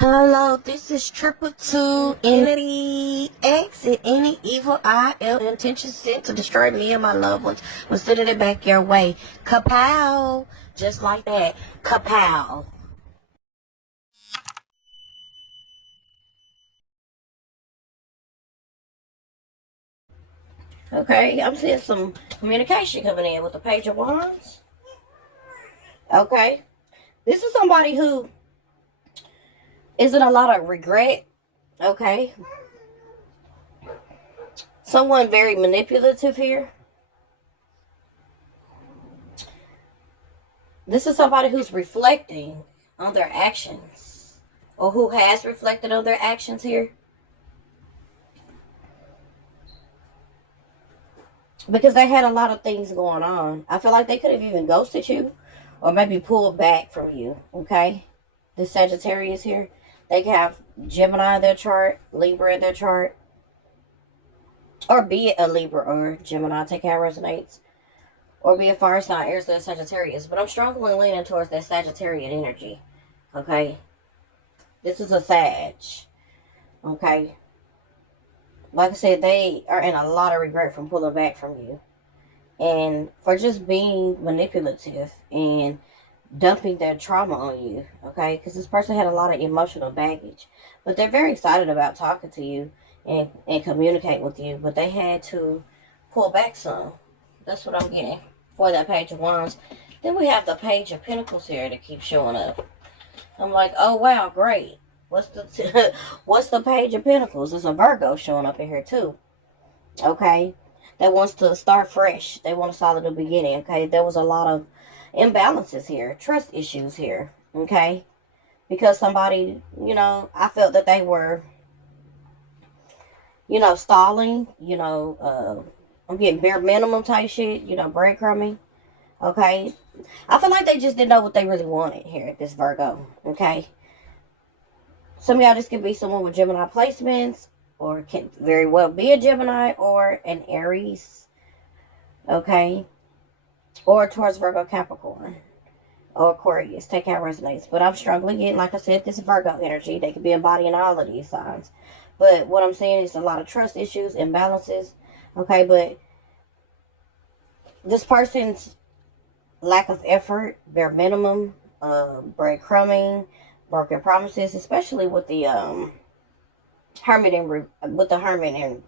Hello, this is Triple Two Entity. Exit any evil eye, ill intention sent to destroy me and my loved ones. Will send it back your way. Kapow! Just like that. Kapow! Okay, I'm seeing some communication coming in with the Page of Wands. Okay. This is somebody who is in a lot of regret. Okay. Someone very manipulative here. This is somebody who's reflecting on their actions, or who has reflected on their actions here. Because they had a lot of things going on. I feel like they could have even ghosted you, or maybe pulled back from you, okay? The Sagittarius here, they can have Gemini in their chart, Libra in their chart, or be it a Libra or Gemini, take how it resonates, or be a fire sign, Aries, or Sagittarius. But I'm strongly leaning towards that Sagittarian energy, okay? This is a Sag, okay? Like I said, they are in a lot of regret from pulling back from you, and for just being manipulative and dumping their trauma on you, okay? Because this person had a lot of emotional baggage, but they're very excited about talking to you and communicate with you, but they had to pull back some. That's what I'm getting for that Page of Wands. Then we have the Page of Pentacles here that keeps showing up. I'm like, oh wow, great. What's the what's the Page of Pentacles? There's a Virgo showing up in here too. Okay, that wants to start fresh. They want a solid new beginning. Okay, there was a lot of imbalances here, trust issues here. Okay, because somebody, I felt that they were, stalling. I'm getting bare minimum type shit. Breadcrumbing. Okay, I feel like they just didn't know what they really wanted here. This Virgo. Okay. Some of y'all, this could be someone with Gemini placements, or can very well be a Gemini or an Aries, okay? Or towards Virgo, Capricorn, or Aquarius. Take how it resonates. But I'm struggling getting, like I said, this Virgo energy. They could be embodying all of these signs. But what I'm saying is a lot of trust issues, imbalances, okay? But this person's lack of effort, bare minimum, breadcrumbing, broken promises, especially with the Hermit in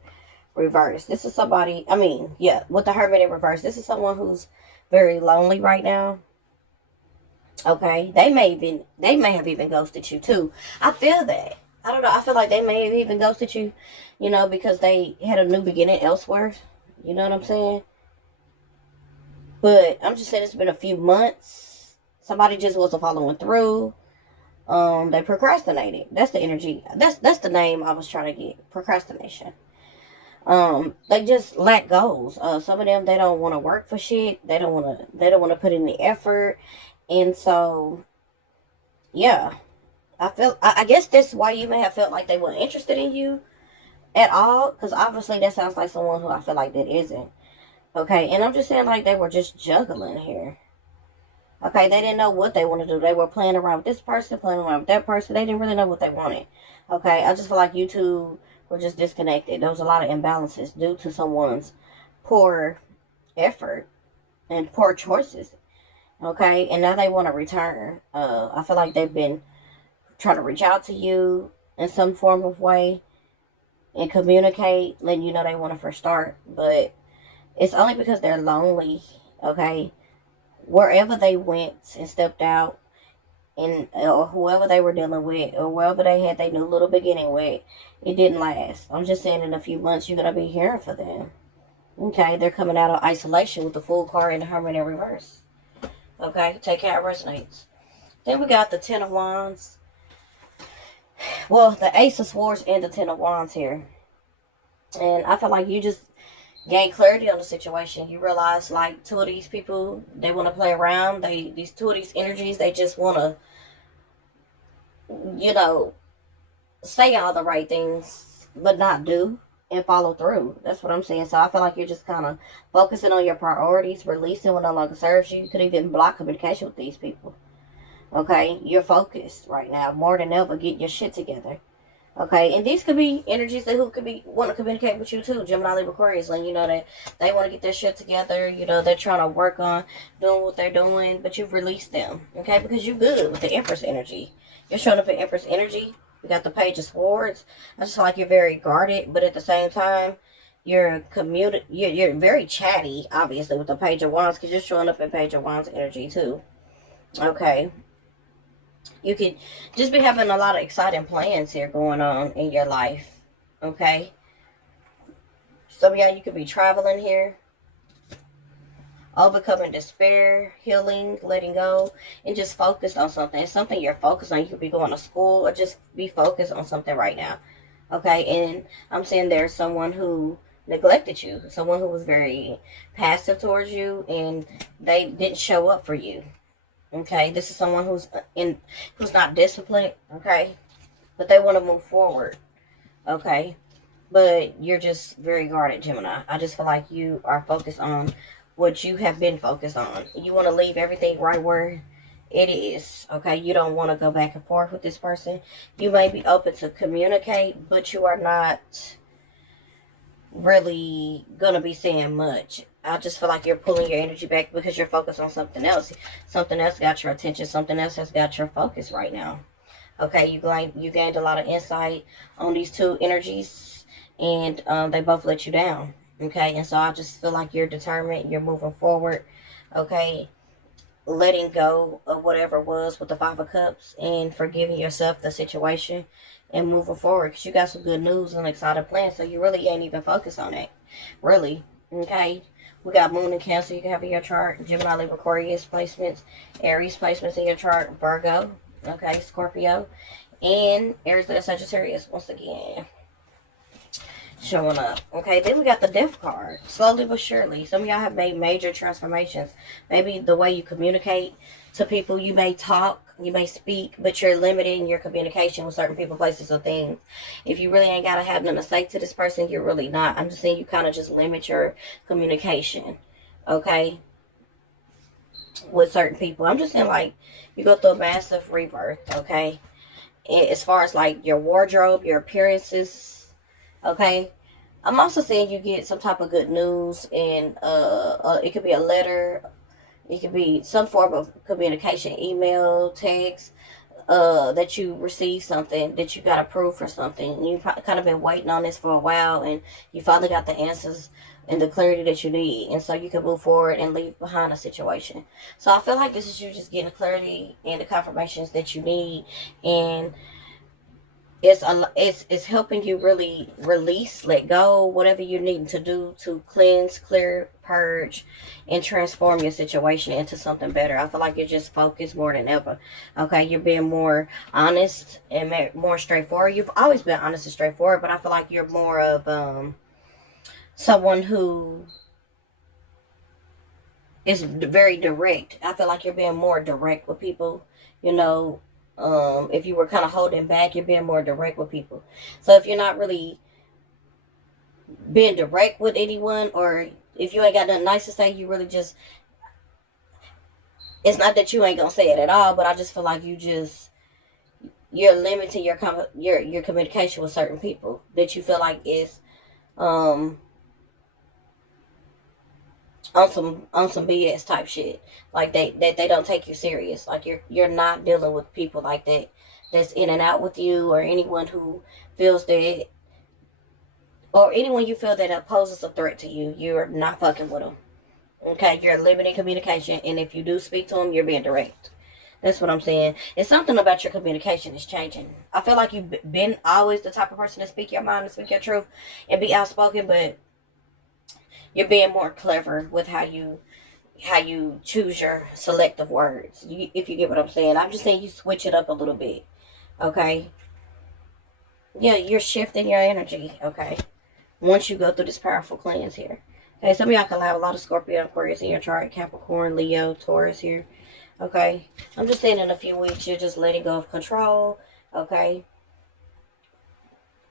reverse. This is somebody. With the Hermit in reverse, this is someone who's very lonely right now. Okay, they may have even ghosted you too. I feel that. I don't know. I feel like they may have even ghosted you, because they had a new beginning elsewhere. You know what I'm saying? But I'm just saying it's been a few months. Somebody just wasn't following through. They procrastinated. That's the energy. That's the name I was trying to get. Procrastination. They just lack goals. Some of them, they don't want to work for shit. They don't want to put in the effort. And so, yeah, I guess that's why you may have felt like they weren't interested in you at all. Because obviously that sounds like someone who I feel like that isn't. Okay. And I'm just saying, like, they were just juggling here. Okay, they didn't know what they wanted to do. They were playing around with this person, playing around with that person. They didn't really know what they wanted. Okay, I just feel like you two were just disconnected. There was a lot of imbalances due to someone's poor effort and poor choices. Okay, and now they want to return. I feel like they've been trying to reach out to you in some form of way and communicate, letting you know they want to first start. But it's only because they're lonely. Okay, wherever they went and stepped out, and or whoever they were dealing with, or wherever they had their new little beginning with, it didn't last. I'm just saying, in a few months you're gonna be hearing for them. Okay, they're coming out of isolation with the Fool card and the Hermit in reverse. Okay, take how it resonates. Then we got the Ten of Wands. Well, the Ace of Swords and the Ten of Wands here. And I feel like you just gain clarity on the situation. You realize, like, two of these people, they want to play around. These two of these energies, they just want to, say all the right things, but not do and follow through. That's what I'm saying. So I feel like you're just kind of focusing on your priorities, releasing what no longer serves you. You could even block communication with these people. Okay, you're focused right now more than ever. Get your shit together. Okay, and these could be energies that who could be want to communicate with you too. Gemini, Libra, Aquarius, like you know that they want to get their shit together. You know they're trying to work on doing what they're doing, but you've released them. Okay, because you're good with the Empress energy. You're showing up in Empress energy. You got the Page of Swords. I just feel like you're very guarded, but at the same time, you're very chatty. Obviously, with the Page of Wands, because you're showing up in Page of Wands energy too. Okay, you could just be having a lot of exciting plans here going on in your life. Okay. Some of y'all, you could be traveling here, overcoming despair, healing, letting go, and just focused on something. It's something you're focused on. You could be going to school or just be focused on something right now. Okay. And I'm saying there's someone who neglected you, someone who was very passive towards you, and they didn't show up for you. Okay, this is someone who's not disciplined. Okay, but they want to move forward. Okay, but you're just very guarded, Gemini. I just feel like you are focused on what you have been focused on. You want to leave everything right where it is. Okay, you don't want to go back and forth with this person. You may be open to communicate, but you are not really gonna be saying much. I just feel like you're pulling your energy back because you're focused on something else. Something else got your attention. Something else has got your focus right now. Okay, you gained a lot of insight on these two energies, and they both let you down. Okay, and so I just feel like you're determined. You're moving forward. Okay, letting go of whatever was with the Five of Cups and forgiving yourself the situation and moving forward because you got some good news and exciting plans. So you really ain't even focused on it. Really. Okay. We got Moon and Cancer you can have in your chart. Gemini, Libra, Aquarius placements. Aries placements in your chart. Virgo. Okay. Scorpio. And Aries, Leo, Sagittarius once again showing up. Okay, then we got the Death card. Slowly but surely. Some of y'all have made major transformations. Maybe the way you communicate to people. You may talk, you may speak, but you're limiting your communication with certain people, places, or things. If you really ain't got to have nothing to say to this person, you're really not. I'm just saying you kind of just limit your communication. Okay? With certain people. I'm just saying, like, you go through a massive rebirth. Okay? And as far as, like, your wardrobe, your appearances. Okay, I'm also saying you get some type of good news, and it could be a letter, it could be some form of communication, email, text, that you receive something that you got approved for something. You've kind of been waiting on this for a while, and you finally got the answers and the clarity that you need, and so you can move forward and leave behind a situation. So I feel like this is you just getting the clarity and the confirmations that you need, and it's helping you really release, let go, whatever you're needing to do to cleanse, clear, purge, and transform your situation into something better. I feel like you're just focused more than ever. Okay, you're being more honest and more straightforward. You've always been honest and straightforward, but I feel like you're more of someone who is very direct. I feel like you're being more direct with people. You know, if you were kind of holding back, you're being more direct with people. So if you're not really being direct with anyone, or if you ain't got nothing nice to say, you really just, it's not that you ain't gonna say it at all, but I just feel like you're limiting your communication with certain people that you feel like is um on some BS type shit. Like they don't take you serious. Like you're not dealing with people like that that's in and out with you, or anyone who feels that, or anyone you feel that poses a threat to you. You're not fucking with them. Okay, you're limiting communication, and if you do speak to them, you're being direct. That's what I'm saying. It's something about your communication is changing. I feel like you've been always the type of person to speak your mind and speak your truth and be outspoken, but you're being more clever with how you choose your selective words. If you get what I'm saying, I'm just saying you switch it up a little bit. Okay. Yeah, you're shifting your energy. Okay. Once you go through this powerful cleanse here. Okay, some of y'all can have a lot of Scorpio, Aquarius in your chart, Capricorn, Leo, Taurus here. Okay. I'm just saying in a few weeks you're just letting go of control. Okay.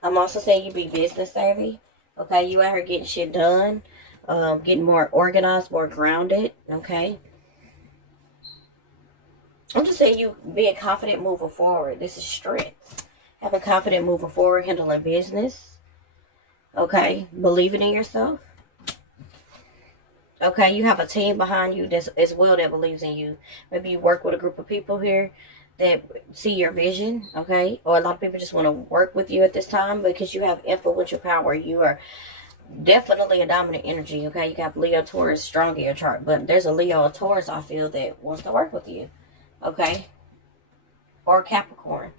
I'm also saying you be business savvy. Okay, you out here getting shit done. Getting more organized, more grounded. Okay. I'm just saying you being confident moving forward. This is strength. Having confident moving forward, handling business. Okay, believing in yourself. Okay, you have a team behind you that's as well that believes in you. Maybe you work with a group of people here that see your vision. Okay, or a lot of people just want to work with you at this time because you have influential power. You are definitely a dominant energy. Okay, you got Leo, Taurus strong in your chart, but there's a Leo or Taurus I feel that wants to work with you. Okay, or Capricorn.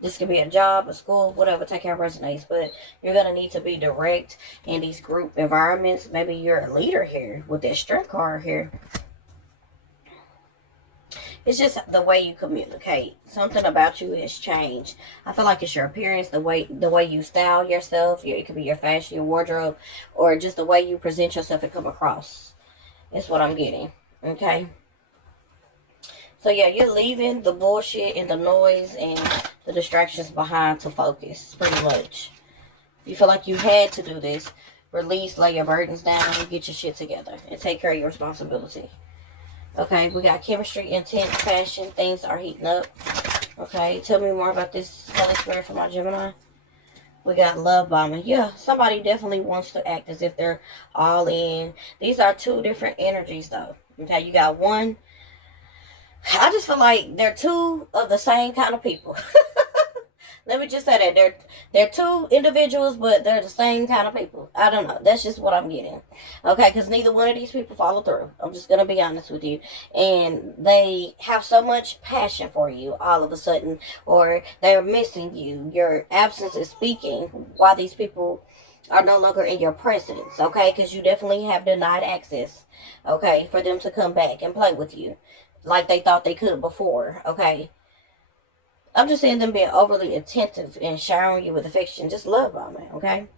This could be a job, a school, whatever, take care of resonates. But you're going to need to be direct in these group environments. Maybe you're a leader here with that strength card here. It's just the way you communicate. Something about you has changed. I feel like it's your appearance, the way you style yourself. It could be your fashion, your wardrobe, or just the way you present yourself and come across. That's what I'm getting. Okay? So yeah, you're leaving the bullshit and the noise and the distractions behind to focus, pretty much. You feel like you had to do this. Release, lay your burdens down, and get your shit together. And take care of your responsibility. Okay, we got chemistry, intense, passion. Things are heating up. Okay, tell me more about this Holy Spirit for my Gemini. We got love bombing. Yeah, somebody definitely wants to act as if they're all in. These are two different energies, though. Okay, you got one. I just feel like they're two of the same kind of people. Let me just say that they're two individuals, but they're the same kind of people. I don't know. That's just what I'm getting. Okay, because neither one of these people follow through. I'm just gonna be honest with you, and they have so much passion for you all of a sudden, or they're missing you. Your absence is speaking. Why these people are no longer in your presence? Okay, because you definitely have denied access. Okay, for them to come back and play with you like they thought they could before. Okay, I'm just saying them being overly attentive and showering you with affection, just love bombing, okay?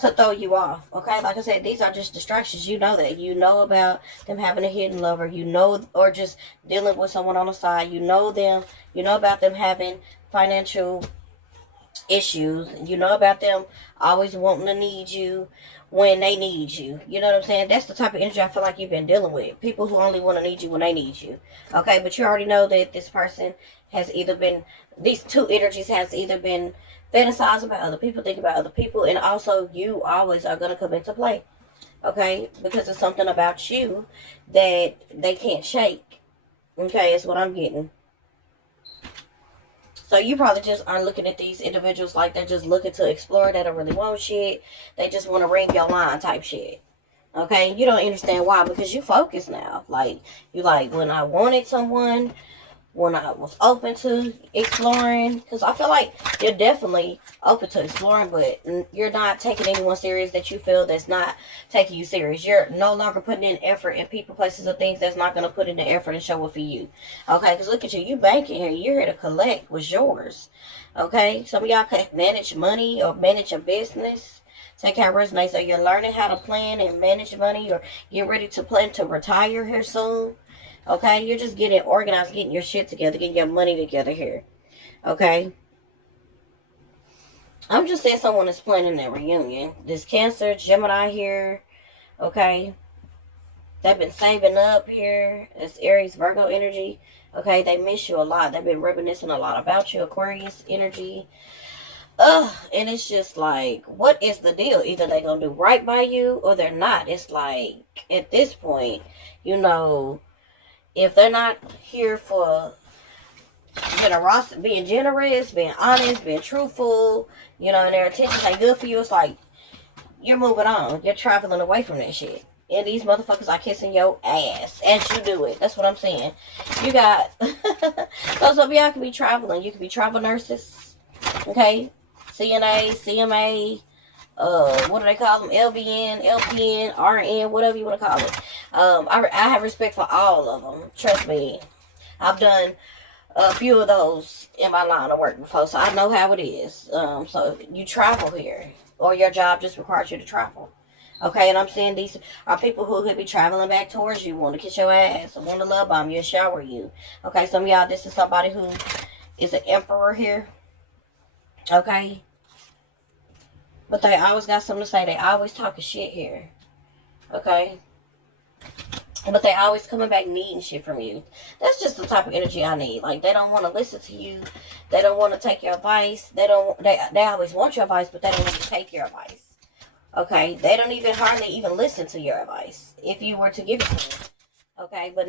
To throw you off, okay? Like I said, these are just distractions. You know that. You know about them having a hidden lover. You know, or just dealing with someone on the side. You know them. You know about them having financial issues. You know about them always wanting to need you when they need you. You know what I'm saying? That's the type of energy I feel like you've been dealing with. People who only want to need you when they need you. Okay, but you already know that this person has either been, these two energies has either been fantasizing about other people, thinking about other people, and also you always are going to come into play. Okay, because it's something about you that they can't shake. Okay, is what I'm getting. So you probably just are looking at these individuals like they're just looking to explore. They don't really want shit. They just want to ring your line type shit. Okay? You don't understand why, because you focus now. Like, you like, when I wanted someone, when I was open to exploring, because I feel like you're definitely open to exploring, but you're not taking anyone serious that you feel that's not taking you serious. You're no longer putting in effort in people, places, or things that's not going to put in the effort and show it for you. Okay, because look at you banking here. You're here to collect what's yours. Okay, some of y'all can manage money or manage a business. Take care of resume. So you're learning how to plan and manage money, or get ready to plan to retire here soon. Okay, you're just getting organized, getting your shit together, getting your money together here. Okay, I'm just saying someone is planning their reunion. This Cancer, Gemini here. Okay, they've been saving up here. It's Aries, Virgo energy. Okay, they miss you a lot. They've been reminiscing a lot about you. Aquarius energy. And it's just like, what is the deal? Either they're gonna do right by you or they're not. It's like, at this point, you know, if they're not here for generosity, being generous, being honest, being truthful, you know, and their intentions ain't good for you, it's like you're moving on. You're traveling away from that shit. And these motherfuckers are kissing your ass as you do it. That's what I'm saying. You got those of y'all can be traveling. You can be travel nurses, okay? CNA, CMA, what do they call them? LVN, LPN, RN, whatever you want to call it. I have respect for all of them. Trust me. I've done a few of those in my line of work before, so I know how it is. So you travel here, or your job just requires you to travel. Okay, and I'm saying these are people who could be traveling back towards you, want to kiss your ass, or want to love bomb you, and shower you. Okay, some of y'all, this is somebody who is an emperor here. Okay, but they always got something to say. They always talking shit here. Okay. But they always coming back needing shit from you. That's just the type of energy I need. Like, they don't want to listen to you. They don't want to take your advice. They always want your advice, but they don't want to take your advice. Okay? They don't even hardly even listen to your advice if you were to give it to them. Okay? But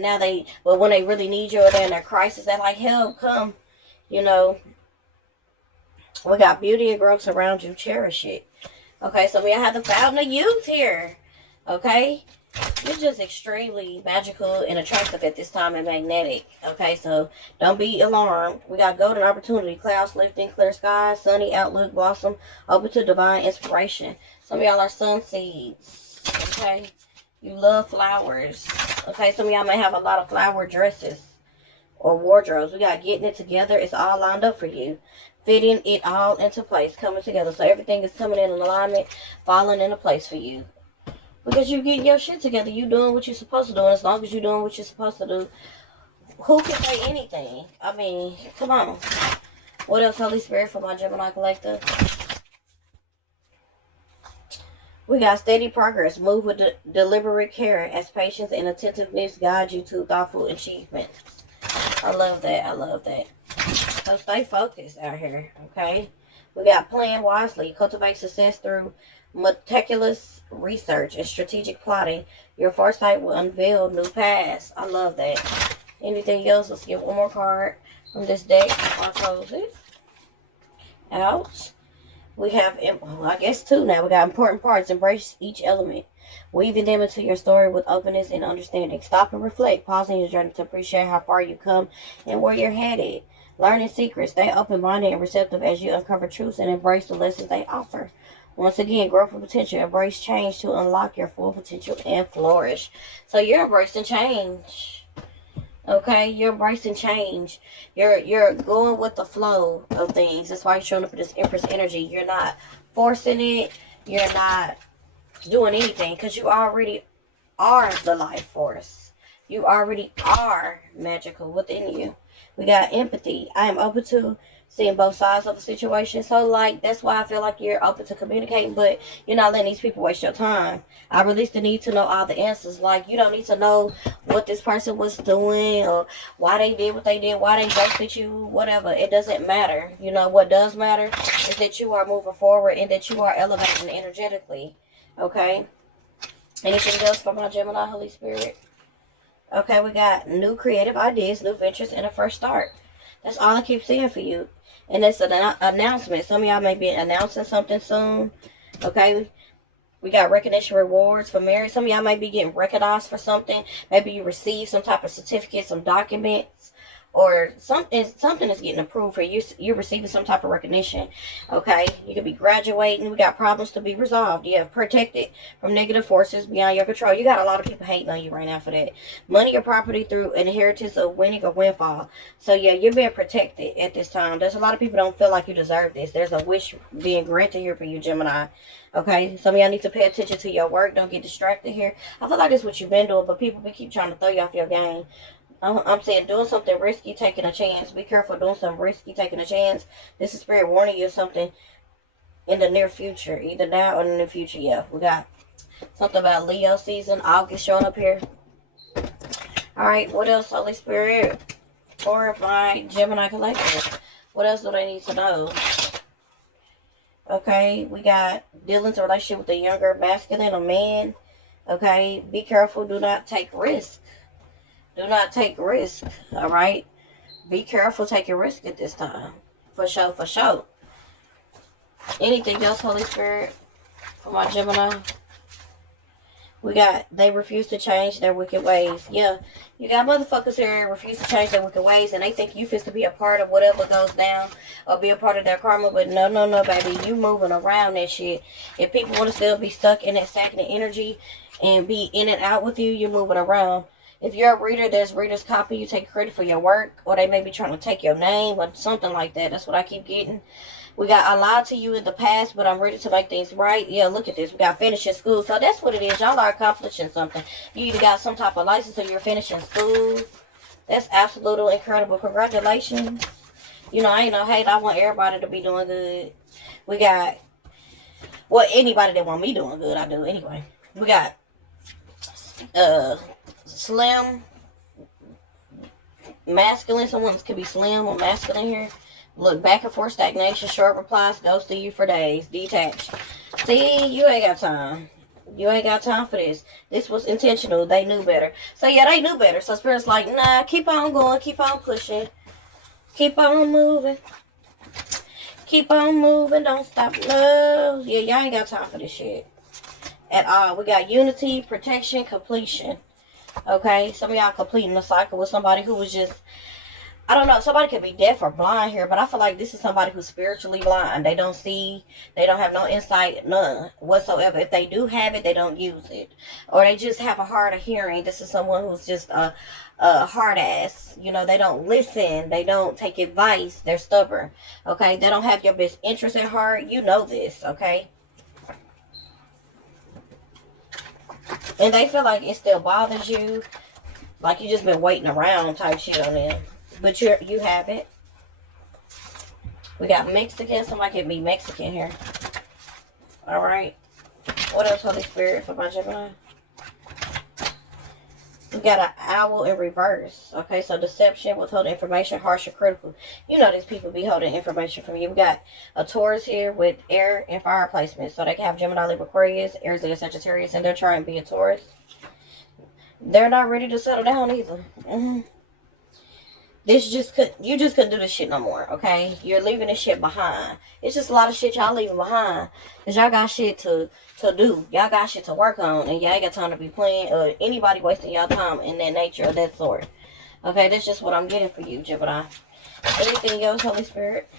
when they really need you or they're in their crisis, they're like, help, come. You know, we got beauty and growth around you. Cherish it. Okay? So we have the fountain of youth here. Okay? You're just extremely magical and attractive at this time and magnetic. Okay, so don't be alarmed. We got golden opportunity, clouds lifting, clear skies, sunny outlook, blossom, open to divine inspiration. Some of y'all are sun seeds. Okay, you love flowers. Okay, some of y'all may have a lot of flower dresses or wardrobes. We got getting it together. It's all lined up for you. Fitting it all into place, coming together. So everything is coming in alignment, falling into place for you. Because you getting your shit together. You doing what you're supposed to do. And as long as you're doing what you're supposed to do, who can say anything? I mean, come on. What else, Holy Spirit, for my Gemini collective? We got steady progress. Move with deliberate care as patience and attentiveness guide you to thoughtful achievements. I love that. I love that. So stay focused out here, okay? We got plan wisely. Cultivate success through meticulous research and strategic plotting. Your foresight will unveil new paths. I love that. Anything else? Let's get one more card from this deck before I close it out. We have, well, I guess two now. We got important parts. Embrace each element, weaving them into your story with openness and understanding. Stop and reflect, pausing your journey to appreciate how far you come and where you're headed. Learning secrets. Stay open-minded and receptive as you uncover truths and embrace the lessons they offer. Once again, growth and potential. Embrace change to unlock your full potential and flourish. So you're embracing change. Okay? You're embracing change. You're going with the flow of things. That's why you're showing up with this Empress energy. You're not forcing it. You're not doing anything. Because you already are the life force. You already are magical within you. We got empathy. I am open to seeing both sides of a situation. So, like, that's why I feel like you're open to communicating, but you're not letting these people waste your time. I release the need to know all the answers. Like, you don't need to know what this person was doing or why they did what they did, why they ghosted you, whatever. It doesn't matter. You know, what does matter is that you are moving forward and that you are elevating energetically. Okay? Anything else for my Gemini, Holy Spirit? Okay, we got new creative ideas, new ventures, and a fresh start. That's all I keep seeing for you. And it's an announcement. Some of y'all may be announcing something soon. Okay, we got recognition rewards for marriage. Some of y'all may be getting recognized for something. Maybe you receive some type of certificate, some documents, or something is getting approved for you. You're receiving some type of recognition. Okay, you could be graduating. We got problems to be resolved. You have protected from negative forces beyond your control. You got a lot of people hating on you right now for that. Money or property through inheritance or winning or windfall. So yeah, you're being protected at this time. There's a lot of people don't feel like you deserve this. There's a wish being granted here for you, Gemini. Okay, some of y'all need to pay attention to your work. Don't get distracted here. I feel like this is what you've been doing, but people keep trying to throw you off your game. I'm saying doing something risky, taking a chance. Be careful doing something risky, taking a chance. This is Spirit warning you of something in the near future. Either now or in the near future. Yeah, we got something about Leo season. August showing up here. Alright, what else, Holy Spirit? For my Gemini collective. What else do they need to know? Okay, we got dealings in relationship with a younger masculine, a man. Okay, be careful. Do not take risks. Do not take risk, all right? Be careful taking risk at this time. For sure, for sure. Anything else, Holy Spirit, for my Gemini? We got, they refuse to change their wicked ways. Yeah, you got motherfuckers here refuse to change their wicked ways, and they think you fit to be a part of whatever goes down or be a part of their karma. But no, no, no, baby. You moving around that shit. If people want to still be stuck in that stagnant energy and be in and out with you, you're moving around. If you're a reader, there's reader's copy. You take credit for your work, or they may be trying to take your name or something like that. That's what I keep getting. We got, I lied to you in the past, but I'm ready to make things right. Yeah, look at this. We got finishing school. So that's what it is. Y'all are accomplishing something. You either got some type of license or you're finishing school. That's absolutely incredible. Congratulations. You know, I ain't no hate. I want everybody to be doing good. We got, well, anybody that want me doing good, I do anyway. We got, slim, masculine. Someone could be slim or masculine here. Look, back and forth stagnation, short replies, ghosting you for days, detached. See, you ain't got time. You ain't got time for this. This was intentional. They knew better. So, yeah, they knew better. So, Spirit's like, nah, keep on going. Keep on pushing. Keep on moving. Keep on moving. Don't stop. No. Yeah, y'all ain't got time for this shit at all. We got unity, protection, completion. Okay? Some of y'all completing the cycle with somebody who was just, I don't know, somebody could be deaf or blind here, but I feel like this is somebody who's spiritually blind. They don't see, they don't have no insight, none whatsoever. If they do have it, they don't use it. Or they just have a hard of hearing. This is someone who's just a hard ass. You know, they don't listen. They don't take advice. They're stubborn. Okay? They don't have your best interest at heart. You know this, okay? And they feel like it still bothers you. Like you just been waiting around type shit on them. But you have it. We got Mexican. Somebody can be Mexican here. Alright. What else, Holy Spirit, for my Gemini? We got an owl in reverse. Okay, so deception, withholding information, harsh or critical. You know these people be holding information from you. We got a Taurus here with air and fire placement. So they can have Gemini, Libra, Aquarius, Aries, Leo, Sagittarius, and they're trying to be a Taurus. They're not ready to settle down either. You just couldn't do this shit no more, okay? You're leaving this shit behind. It's just a lot of shit y'all leaving behind. Because y'all got shit to do. Y'all got shit to work on. And y'all ain't got time to be playing or anybody wasting y'all time in that nature of that sort. Okay, that's just what I'm getting for you, Gemini. Anything else, Holy Spirit?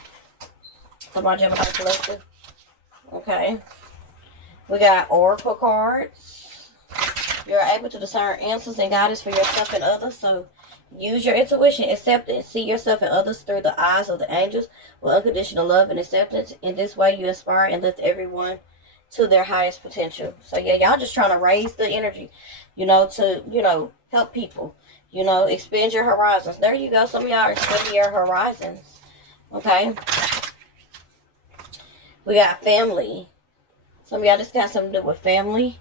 Come on, Gemini Collective. Okay. We got Oracle cards. You're able to discern answers and guidance for yourself and others, so use your intuition, accept it, see yourself and others through the eyes of the angels with unconditional love and acceptance. In this way, you inspire and lift everyone to their highest potential. So, yeah, y'all just trying to raise the energy, to, help people, expand your horizons. There you go. Some of y'all are expanding your horizons. Okay. We got family. Some of y'all just got something to do with family.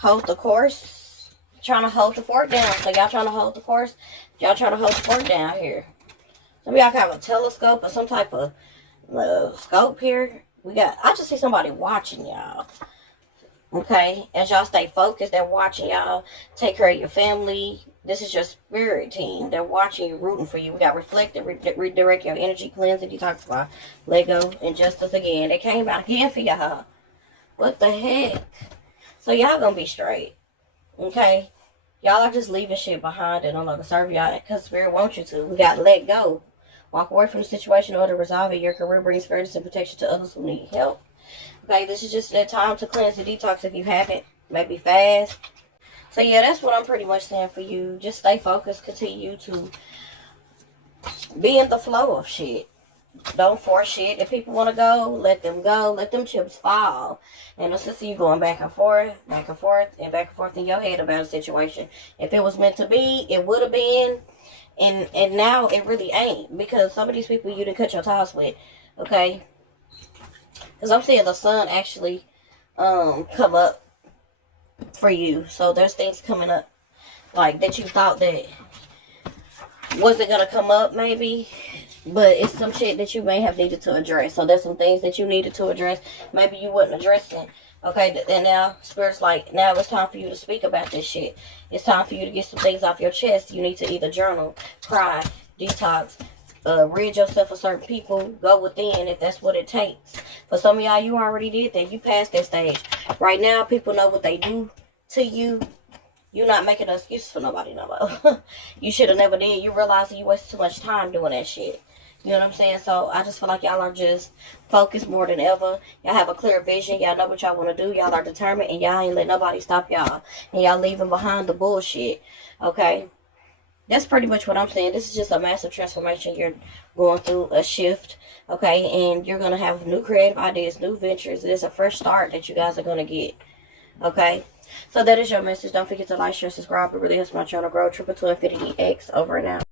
Hold the course. Trying to hold the fort down. So y'all trying to hold the course. Y'all trying to hold the fort down here. Some of y'all have a telescope or some type of scope here. I just see somebody watching y'all. Okay. As y'all stay focused, they're watching y'all. Take care of your family. This is your spirit team. They're watching you, rooting for you. We got reflect and redirect your energy, cleanse and detoxify. Let go. Injustice again. They came out again for y'all. What the heck? So y'all gonna be straight. Okay? Y'all are just leaving shit behind and no longer serve y'all because Spirit wants you to. We got let go. Walk away from the situation or to resolve it. Your career brings fairness and protection to others who need help. Okay, this is just that time to cleanse and detox if you haven't. Maybe fast. So yeah, that's what I'm pretty much saying for you. Just stay focused. Continue to be in the flow of shit. Don't force shit. If people want to go, let them go. Let them chips fall. And it's just you going back and forth, and back and forth in your head about a situation. If it was meant to be, it would have been. And now it really ain't. Because some of these people you didn't cut your ties with. Okay? Because I'm seeing the sun actually come up for you. So there's things coming up. Like that you thought that wasn't going to come up maybe. But it's some shit that you may have needed to address. So there's some things that you needed to address. Maybe you wasn't addressing. Okay, and now Spirit's like, now it's time for you to speak about this shit. It's time for you to get some things off your chest. You need to either journal, cry, detox, rid yourself of certain people, go within if that's what it takes. For some of y'all, you already did that. You passed that stage. Right now, people know what they do to you. You're not making an excuse for nobody no more. You should have never did. You realize that you wasted too much time doing that shit. You know what I'm saying? So I just feel like y'all are just focused more than ever. Y'all have a clear vision. Y'all know what y'all want to do. Y'all are determined and y'all ain't let nobody stop y'all. And y'all leaving behind the bullshit. Okay? That's pretty much what I'm saying. This is just a massive transformation. You're going through a shift. Okay? And you're going to have new creative ideas, new ventures. It's a fresh start that you guys are going to get. Okay? So that is your message. Don't forget to like, share, subscribe. It really helps my channel grow. Triple to Infinity X. Over and out.